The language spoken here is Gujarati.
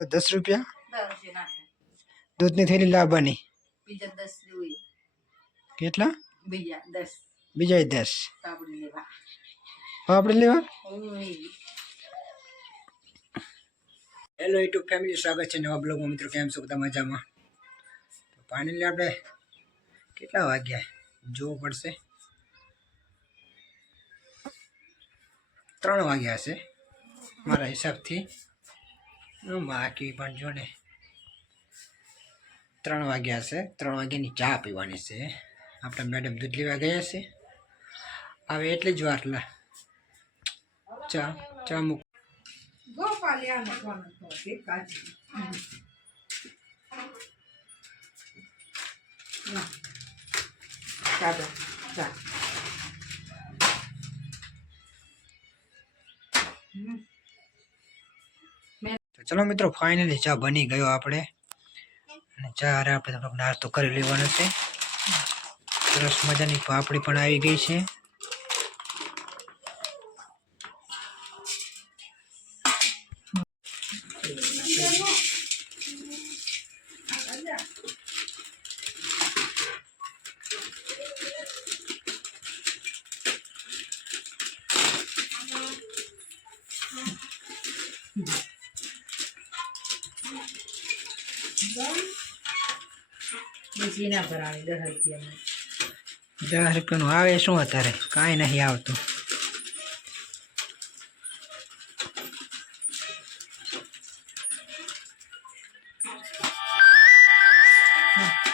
દસ રૂપિયા દસ રૂપિયા નાખે દૂધની થેલી લાવવાની બીજા દસ જોઈએ કેટલા બીજા દસ બીજા દસ પાપડી લેવા આપણે લેવા ઓય હેલો યુટ્યુબ ફેમિલી સ્વાગત છે નવા બ્લોગમાં મિત્રો કેમ છો બધા મજામાં તો ફાઇનલી આપણે કેટલા વાગ્યા જોવું પડશે ત્રણ વાગ્યા હશે મારા હિસાબથી હમ, બાકી પણ જો ને ત્રણ વાગ્યા હશે. ત્રણ વાગ્યાની ચા પીવાની છે. આપણા મેડમ દૂધ લેવા ગયા છે. હવે એટલી જ વાર લા. ચા ચા મૂક. ચા તો ચલો મિત્રો ફાઇનલી ચા બની ગયો આપણે. અને ચા હારે આપણે થોડોક નાસ્તો કરી લેવાનો છે. સરસ મજાની પાપડી પણ આવી ગઈ છે. બીજી ના ભરાણી દસ રૂપિયામાં. દસ રૂપિયાનું આવે શું અત્યારે? કાંઈ નહીં આવતું. Yeah.